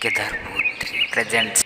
Kedarputri presents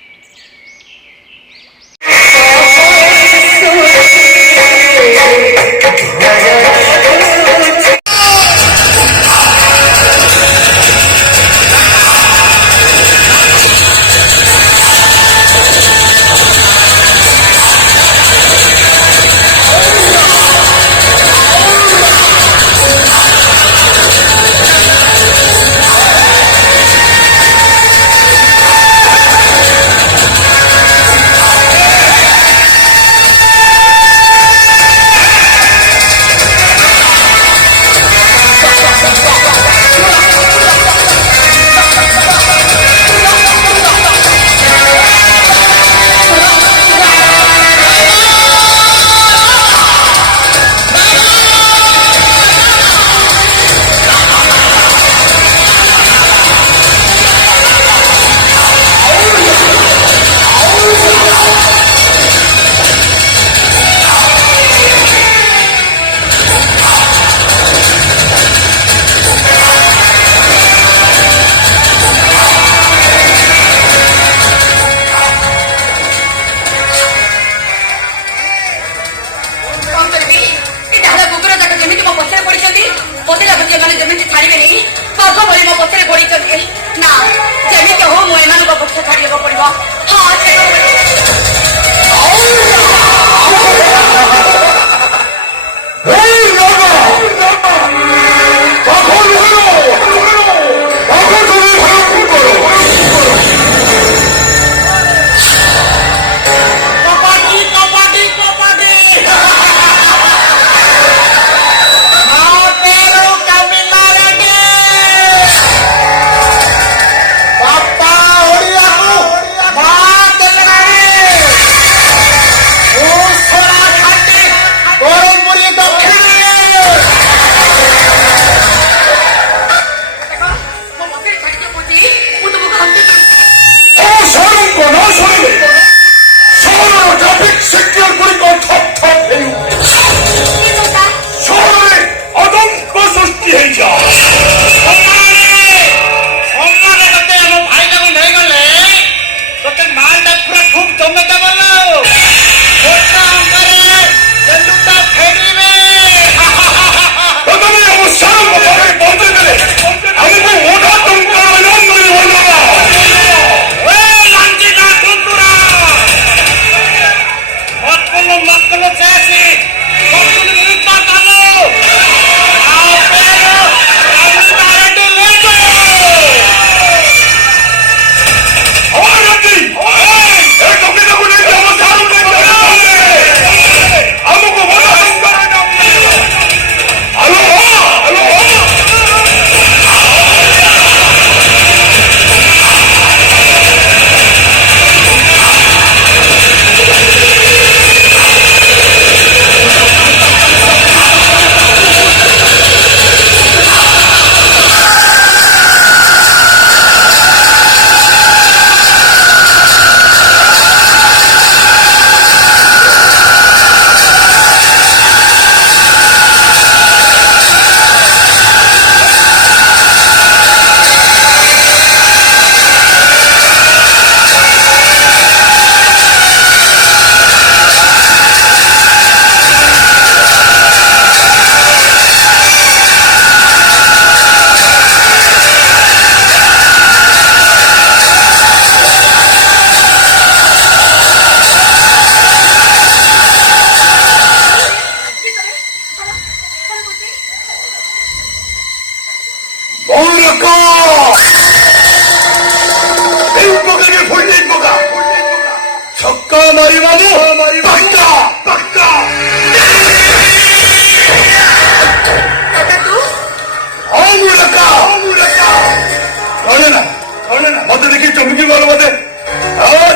मत देखी चमकी गल बोधे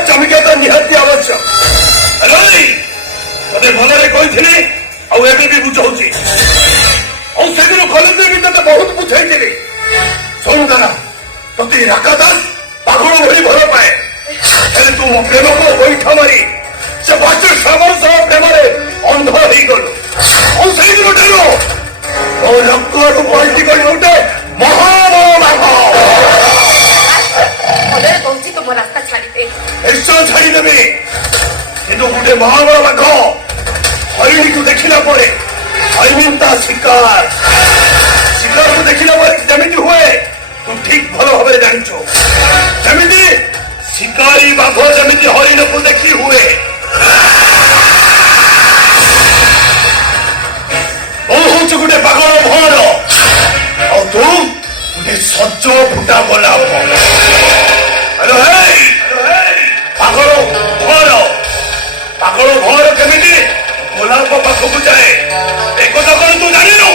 चमकिया तो निहाती आवश्यक ते भलरे कही भी बुझाऊँगी से दिन कलेज भी ते बहुत बुझाई शुणुदाना ते राका दास पागल भली भल पाए तू मो प्रेम को गोईठा मारी से बाचु श्रवण सह प्रेम अंध हो गलु से दिन रक्त पलटि गए गोटे महान କରିଦେବି କିନ୍ତୁ ଗୋଟେ ମହାବଳ ବାଘ ହରିଣୀକୁ ଦେଖିଲା ପରେ ତା ଶିକାରକୁ ଦେଖିଲା ପରେ ଯେମିତି ହୁଏ ତୁ ଠିକ ଭଲ ଭାବରେ ଜାଣିଛୁ। ଯେମିତି ଶିକାରୀ ବାଘ ଯେମିତି ହରିଣକୁ ଦେଖି ହୁଏ ତୁ ହଉଛୁ ଗୋଟେ ପାଗଳ ଭଅଁର ଆଉ ତୁ ଗୋଟେ ସଜ ଫୁଟା ଗୋଲାପ। ହ୍ୟାଲୋ ହେଇ ପାଗଳ ଭଅଁର କେମିତି ଗୋଲାପ ପାଖକୁ ଯାଏ ଏକଥା କଣ ତୁ ଜାଣିନୁ?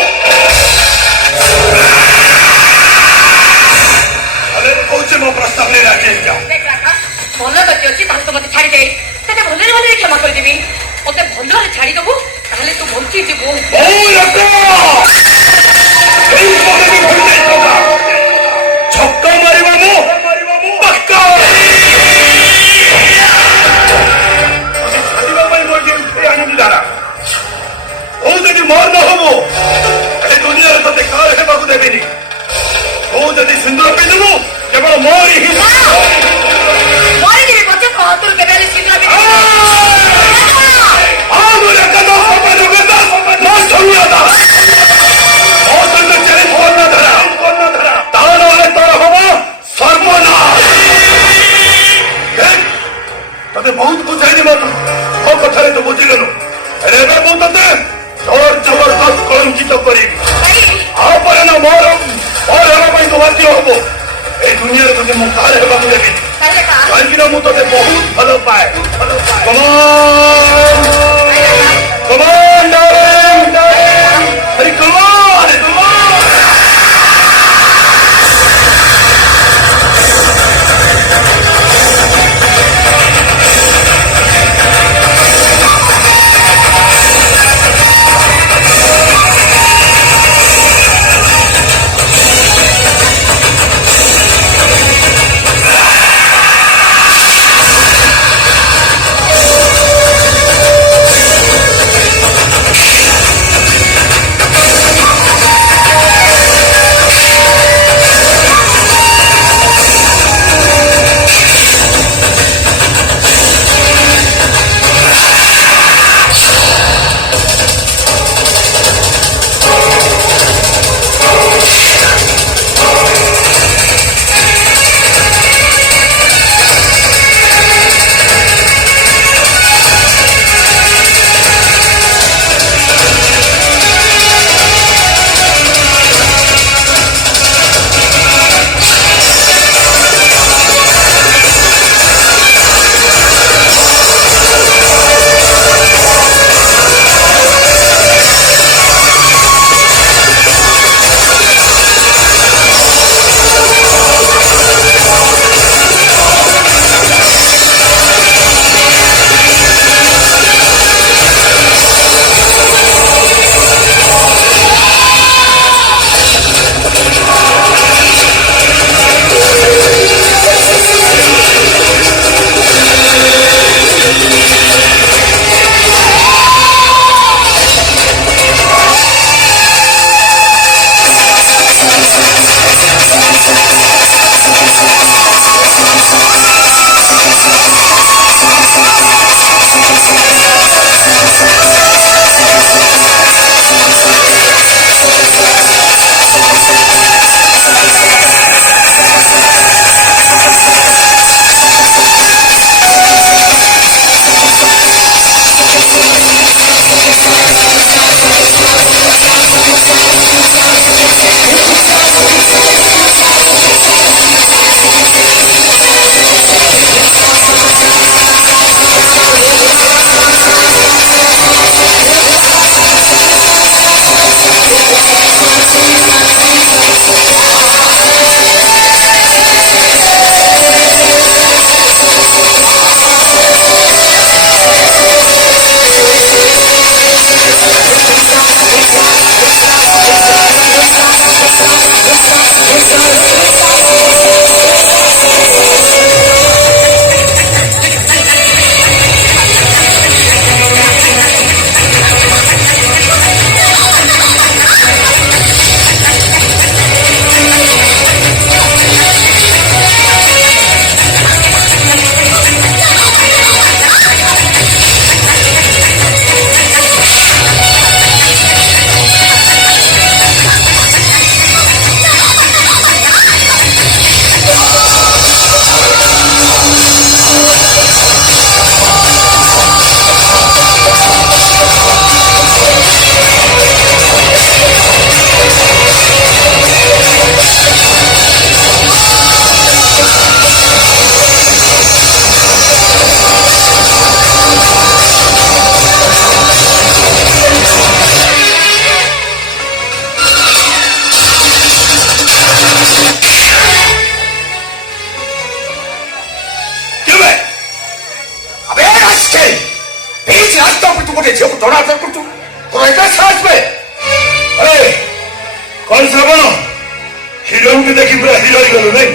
କହୁଛି ମୋ ପ୍ରସ୍ତାବରେ ରାଜି ହେଇଯାଅ। ଭଲ ଗତି ଅଛି ତାହେଲେ ତୁ ମତେ ଛାଡ଼ିଦେ। ତତେ ଭଲରେ ଭଲରେ କ୍ଷମା କରିଦେବି। ମତେ ଭଲରେ ଛାଡ଼ିଦବୁ ତାହେଲେ ତୁ ବଞ୍ଚିଯିବୁ। ଛକା ମାରିବ ମୁଁ ପକ୍କା ଛାଡ଼ିବା ପାଇଁ ମୋର ଯେ ଉଠେଇ ଆଣିବି ଦାରା ତୁ ଯଦି ମୋର ନ ହବୁ ଏ ଦୁନିଆରେ ତତେ କାହାର ହେବାକୁ ଦେବିନି। ତୁ ଯଦି ସିନ୍ଦୁର ପିନ୍ଧିବୁ କେବଳ ମୋରି ହିଁ ମରିଯିବି ପଛେ ତୋର କେବେ ହେଲେ ସିନ୍ଦୁର ତତେ ବହୁତ ବୁଝାଇନି ମୋ କଥାରେ ତୁ ବୁଝିଲୁ। ଏବେ ମୁଁ ତତେ ଜୋର ଜବରଦସ୍ତ କଳଙ୍କିତ କରିବି। ଆଉ ପରେ ନା ମୋର ହେବା ପାଇଁ ତୁ ବାଧ୍ୟ ହବୁ। এই ଦୁନିଆରେ ତତେ ମୁଁ କାହାର ହେବାକୁ ଦେବିନି କାହିଁକିନା ମୁଁ ତତେ ବହୁତ ଭଲ ପାଏ। ରହିଗଲୁ ନାଇଁ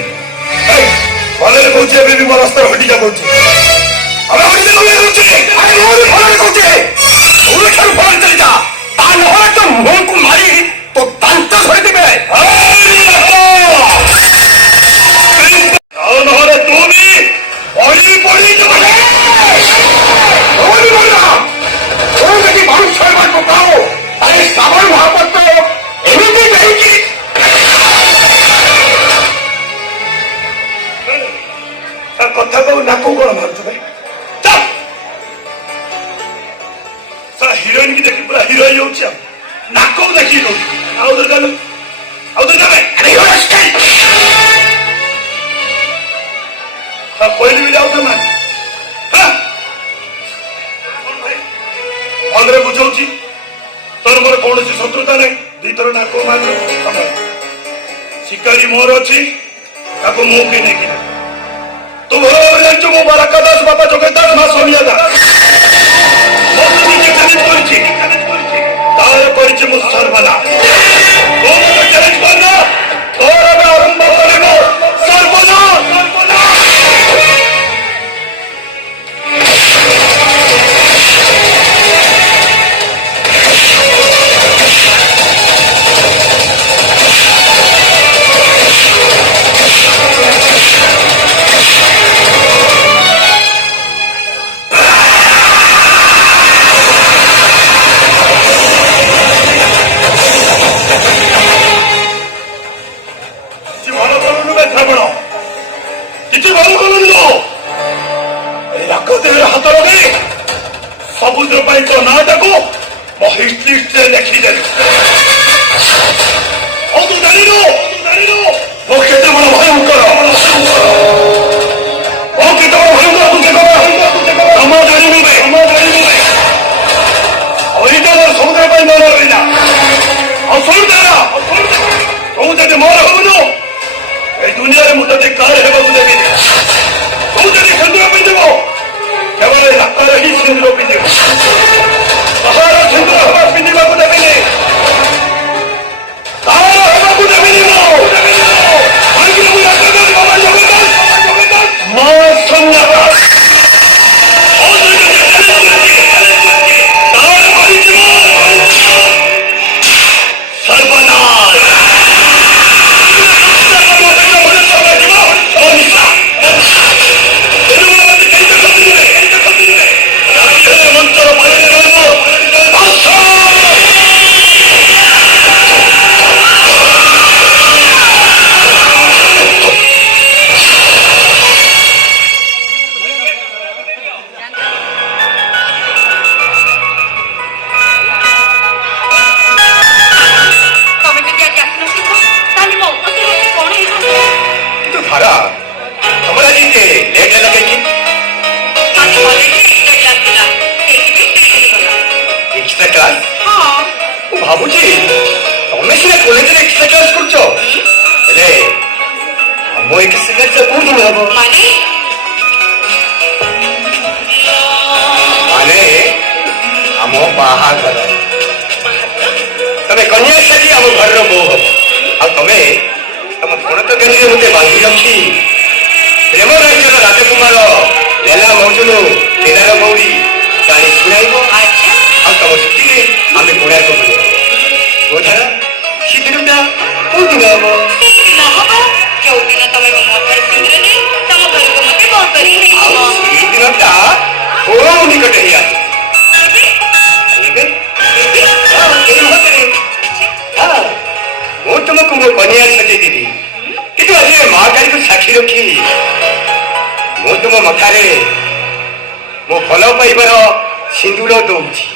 ଭଲରେ କହୁଛି ଏବେ ବି ମୋ ରାସ୍ତାରେ ହଟିଯା କହୁଛି ଆମେ ହଟିଯାଉ ଭଲରେ କହୁଛେ ଠାରୁ ଭଲରେ ଚାଲିଯା ତା ନହେଲେ ତ ମୁହଁକୁ ମାରି ତୋ ଦାନ୍ତ ଧରିଦେବେ ଆଉ ନହେଲେ ତୁ ବି ବଳି ବଳି ଯଦି মানুষ ছয়বার পকাও তাহলে সাবান মহাপত্র এমনি যাইছি কথা কৌ নাকু কଣ ମାରୁଛୁ ଭାଇ ହିରୋଇନ କି ଦେଖି ପୁରା ହିରୋ ହେଇଯାଉଛି ଆଉ ନାକକୁ ଦେଖିକି ଦଉଛି ଆଉ ଦରକାର କହିଲି ବି ଯାଉଛ ନା ଭଲରେ ବୁଝଉଛି ତୋର ମୋର କୌଣସି ଶତ୍ରୁତା ନାହିଁ ଦୁଇଥର ନାକ ମାରୁ ଶିକାରୀ ମୋର ଅଛି ତାକୁ ମୁଁ ବି ନେଇକି ତୁ ଭଲ ଭାବରେ ଜାଣିଛୁ ମୁଁ ବାରାକା ଦାସ ବାପା ଯୋଗେଶ ଦାସ ମା ସୋନିଆ ଦାସ ତାର କରିଛି ମୁଁ ସର୍ବନା ଚ୍ୟାଲେଞ୍ଜ କର ତୋର ଏବେ ଆରମ୍ଭ କରିବ ସର୍ବନା ସବୁଦିନ ପାଇଁ ତୋ ନାଁଟାକୁ ମୋ ହିଷ୍ଟ୍ରିରେ ଲେଖିଦେଲି ଆଉ ତୁ ଜାଣିଲୁ ମୁଁ କେତେ ବଡ଼ ଭୟଙ୍କର ତମ ଜାଣିବୁ ଏଇଟା ସମୁଦ୍ର ପାଇଁ ମୋର ରହିଲା ଆଉ ଶୁଣୁତାରା ତୁ ଯଦି ମୋର ହବୁନୁ ଏଇ ଦୁନିଆରେ ମୁଁ ତତେ କାଳେ ହେବାକୁ ଦେବିନି ତୁ ଯଦି ସିନ୍ଦୁର ପିନ୍ଧିବୁ କେବଳ ରାସ୍ତାରେ ହିଁ ସିନ୍ଦୁର ପିନ୍ଧିବୁ କାହାର ସିନ୍ଦୁର ହେବା ପିନ୍ଧିବାକୁ ଦେବିନି କାହାର ହେବାକୁ ଦେବିନି ମୋ ସନ୍ନ୍ୟାସ ଭାବୁଛି ତମେ ସିନା କଲେଜରେ ଏକ୍ସଟ୍ରା କ୍ଲାସ କରୁଛ ହେଲେ ଆମ ଏକ୍ସଟ୍ରା କ୍ଲାସ କୋଉଠି ହବ ମାନେ ଆମ ବାହାଘର ତମେ କନ୍ୟା ସାଜି ଆମ ଘରର ବୋଉ ହବ ଆଉ ତମେ ତମ ପଣତ ଗାନିରେ ମୋତେ ବାନ୍ଧି ରଖି ପ୍ରେମ ରାଜ୍ୟର ରାଜକୁମାର ଲେଲା ମଜନୁ ଲୀଳାର ଗୌରୀ ଗାଳି ଶୁଣାଇବ ଆଉ ତମ ଛୁଟିରେ ଆମେ କୋଣାର୍କ ବୁଲିବା ଗୋଧାର ସେଦିନଟା କୋଉ ଦିନ ହବ ଯୋଉଦିନ ତମେ ମୋ ମଥାରେ ସିନ୍ଦୁର ଦେଇ ତମ ଘରକୁ ମତେ ବୋହୂ କରି ଆଉ ସେଇ ଦିନଟା କୋଉ ନିକଟ ହେଇ ଆସେ ମୁଁ ତୁମକୁ ମୋ କନ୍ୟା ସଜେଇଦେବି କିନ୍ତୁ ଆଜି ମା କାଳିକୁ ସାକ୍ଷୀ ରଖି ମୁଁ ତୁମ ମଥାରେ ମୋ ଭଲ ପାଇବାର ସିନ୍ଦୁର ଦଉଛି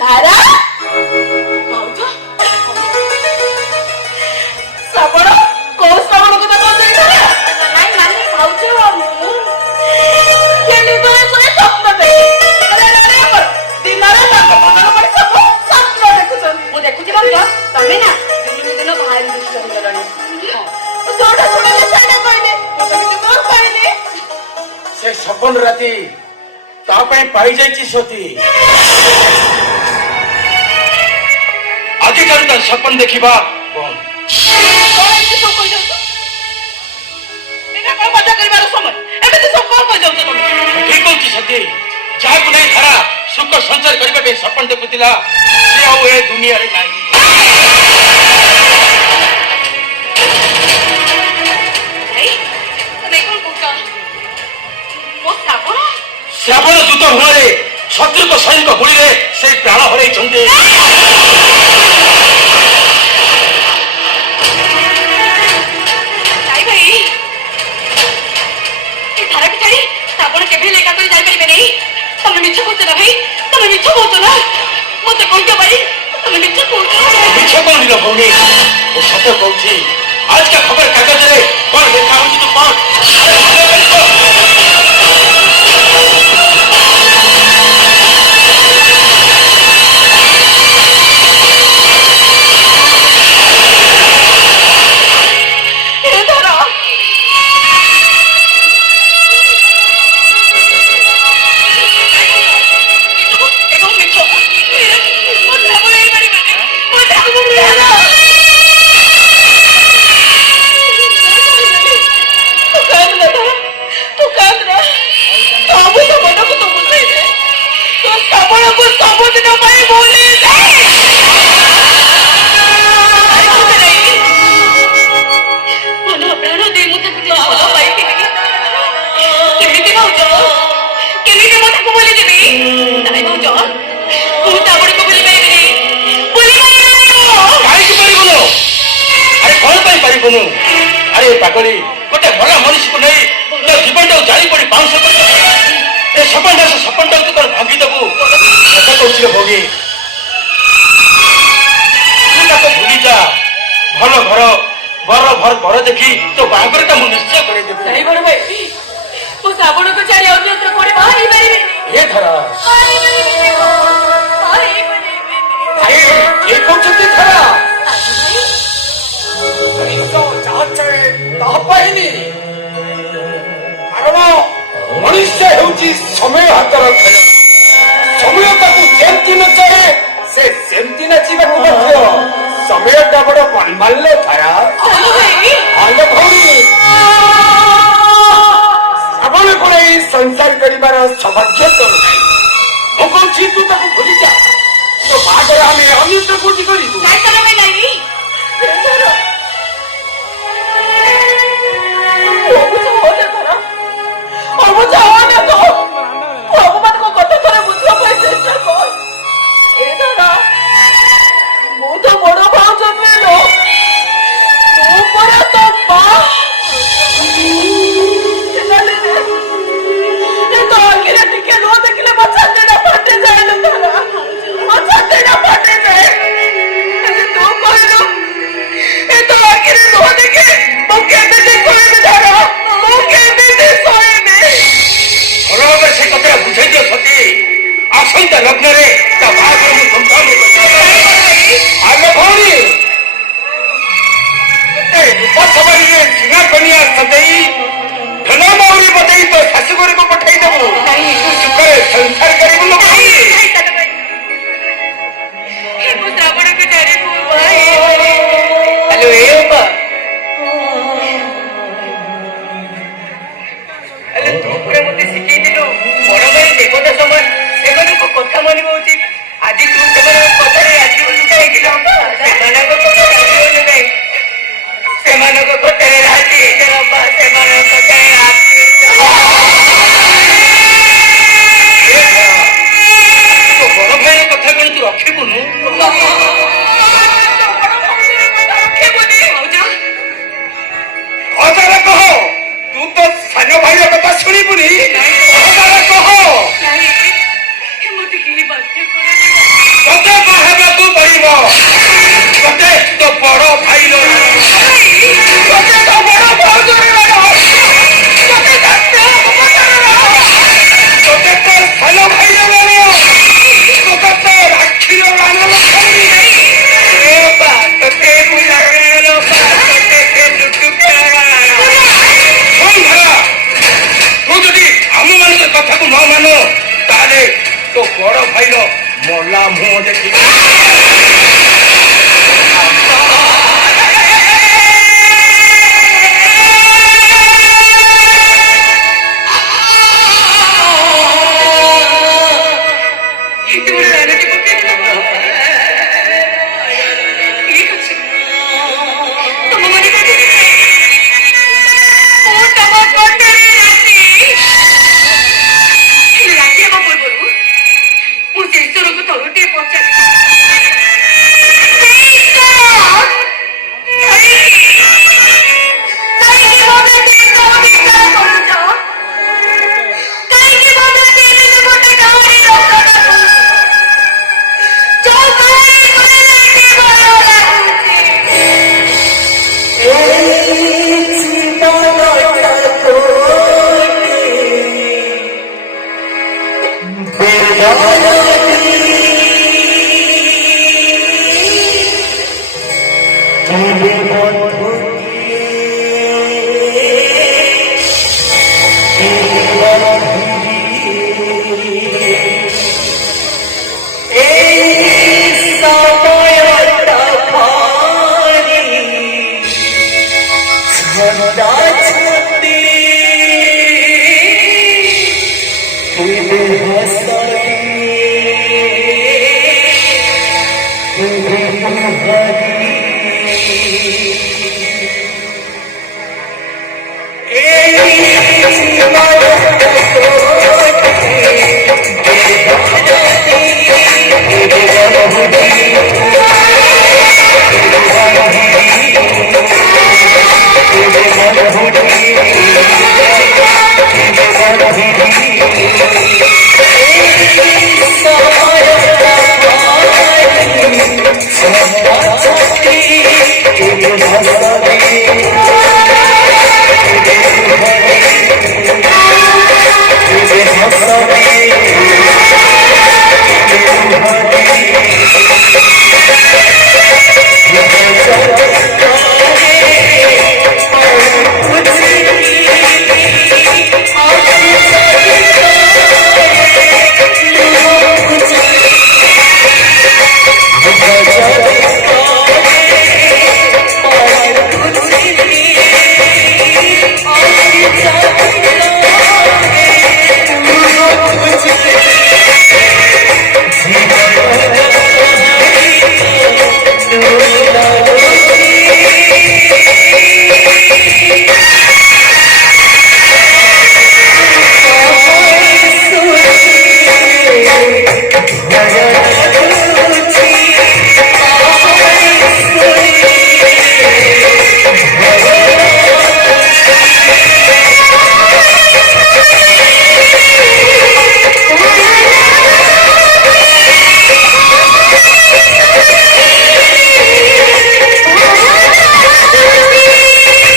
ଧାରା ଭାଉଜ ଶ୍ରାବଣ କୋଉ ଶ୍ରାବଣକୁ ତ ବଞ୍ଚେଇ ନାଇଁ ମାନେ ଭାଉଜ ମୁଁ କେମିତି ସ୍ୱପ୍ନ ଦେଖେ ଦିନରେ ମନର ପାଇଁ ସବୁ ସ୍ୱପ୍ନ ଦେଖୁଛନ୍ତି ମୁଁ ଦେଖୁଛି ଭାଉଜ ତମେ ନା ଦିନକୁ ଦିନ ଭାରି ଦୁଷ୍ଟ ହେଇଗଲଣି ଯୋଉଟା ଶୁଣିଲେ ସେଇଟା କହିଲେ କଣ କହିଲେ ସେ ସପନ ରାତି ତା ପାଇଁ ପାଇଯାଇଛି ସତୀ ଆଜିଠାରୁ ତା ସପନ ଦେଖିବା ବନ୍ଦ ଠିକ କହୁଛି ସତୀ ଯାହାକୁ ନେଇ ଧାରା ସୁଖ ସଞ୍ଚାର କରିବା ପାଇଁ ସପନ ଦେଖୁଥିଲା ସେ ଆଉ ଏ ଦୁନିଆରେ ନାହିଁ ଶ୍ରାବଣ ଦୂତ ହୁଆରେ ଶତ୍ରୁଙ୍କ ସୈନିକ ଗୁଳିରେ ସେ ପ୍ରାଣ ହରାଇଛନ୍ତି ଆପଣ କେବେ ଲେଖା କରି ଯାଇପାରିବେ ନାହିଁ ତମେ ମିଛ କହୁଛ ନା ଭାଇ ତମେ ମିଛ କହୁଛ ନା ମତେ କହିଛ ଭାଇ ତମେ ମିଛ କହୁଛ ମିଛ କହୁନି ର ଭଉଣୀ ମୁଁ ସତ କହୁଛି ଆଜିକା ଖବର କାଗଜରେ କଣ ଲେଖା ହଉଛି ତୁ କଣ আরে পাগলি গোটে মরা মনুষ্যକୁ ନେଇ ତା ଜୀବନଟାକୁ ଜାଳି ପଡ଼ି ପାଉଁଶ କରି ଏ ସପନଟାକୁ ତୁ କଣ ଭାଙ୍ଗିଦେବୁ ସତ କହୁଛି ରେ ଭୋଗୀ ତୁ ତାକୁ ଭୁଲିଯା ଭଲ ଘର ବର ଦେଖି ତୋ ବାହାଘରଟା ମୁଁ ନିଶ୍ଚୟ କରେଇଦେବି ନାଇଁ ବଡ଼ ଭାଇ ମୁଁ ଶ୍ରାବଣକୁ ଛାଡ଼ି ଅନ୍ୟତ୍ର କୋଉଠି ବାହା ହେଇପାରିବିନି ଏ ଧରା କିଏ କହୁଛନ୍ତି ଧରା ତାହା ପାଇନି କାରଣ ମଣିଷ ହେଉଛି ସମୟ ହାତର ଖେଳ ସମୟ ତାକୁ ଯେମିତି ନଚାଏ ସେ ସେମିତି ନାଚିବାକୁ ମଧ୍ୟ ସମୟଟା ବଡ ମନମାଲ୍ୟ ଧାରା ଭଉଣୀ ଶ୍ରାବଣ କଣ ଏଇ ସଂସାର କରିବାର ସୌଭାଗ୍ୟ ତୋର ନାହିଁ ମୁଁ କହୁଛି ତୁ ତାକୁ ଭୁଲିଯା ତୋ ବାହାଘର ଆମେ ଅନ୍ୟତ୍ର କୋଉଠି କରିବୁ ଭଗବାନଙ୍କ କଥା ଥରେ ବୁଝିବା ପାଇଁ ଚେଷ୍ଟା କର ଏ ଧରା ମୁଁ ତ ବଡ ଭାଉଜ ନୁହେଁ ମୁଁ ପରା ତ ମା ତ ଆଖିରେ ଟିକେ ନ ଦେଖିଲେ ମୋ ଛାତିଟା ଫାଟି ଯାଏ ଧରା ମୋ ଛାତିଟା ଫାଟି ଯାଏ ତୁ କହିଲୁ ଏ ତ ଆଖିରେ ନ ଦେଖି ମୁଁ କେମିତି ଶୋଇବି ଧରା ମୁଁ କେମିତି ଶୋଇବି ଭଲ ଭାବେ ସେ କଥା ବୁଝେଇ ଦିଅ ସତୀ ଆସନ୍ତା ଲଗ୍ନରେ ତା ବାହାଘର ମୁଁ ଧୁମଧାମରେ ଆଗ ଭଉଣୀ ରୂପସଭାରେ ଝିଣା କନିଆ ସଜେଇ ଧନ ମହୁରୀ ବଜେଇ ତୋ ଶାଶୁଘରକୁ ପଠେଇଦେବୁ ତୁ ସୁଖରେ ସଂସାର କରିବୁ ଲୋକ କଥା ମାନିବ ଉଚିତ ଆଜି ତୁ ସେମାନଙ୍କ କଥାରେ ରାଜି ବୋଲି କାହିଁକି ସେମାନଙ୍କ କଥାରେ ରାଜି ବୋଲି ନାହିଁ ସେମାନଙ୍କ କଥାରେ ରାଜି ସେମାନଙ୍କ କଥାରେ ରାଜି ତୋ ବଡ ଭାଇର କଥା କଣ ତୁ ରଖିବୁନୁ ଅଜାରା କହ ତୁ ତ ସାନ ଭାଇର କଥା ଶୁଣିବୁନି ଅଜାରା କହ তো বড় ভাইর মলা মুহ দেখি That's